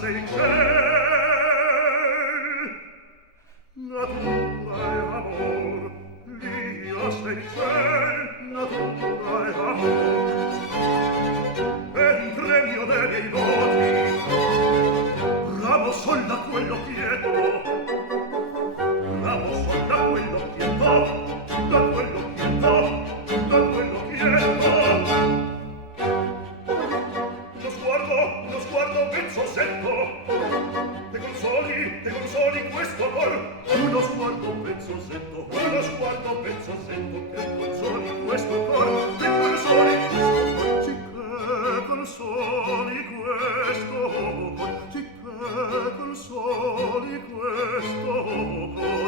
sei ciel, natura e amor, Lia sei ciel, natura e amor, e in premio dei miei voti, bravo sol da quello chieto, bravo sol da quello chieto, da quello chieto, da quello chieto. Lo sguardo ben sossetto, te consoli questo cor. Uno sguardo ben sossetto, che consoli questo cor, che consoli questo cor, sì, che consoli questo cor.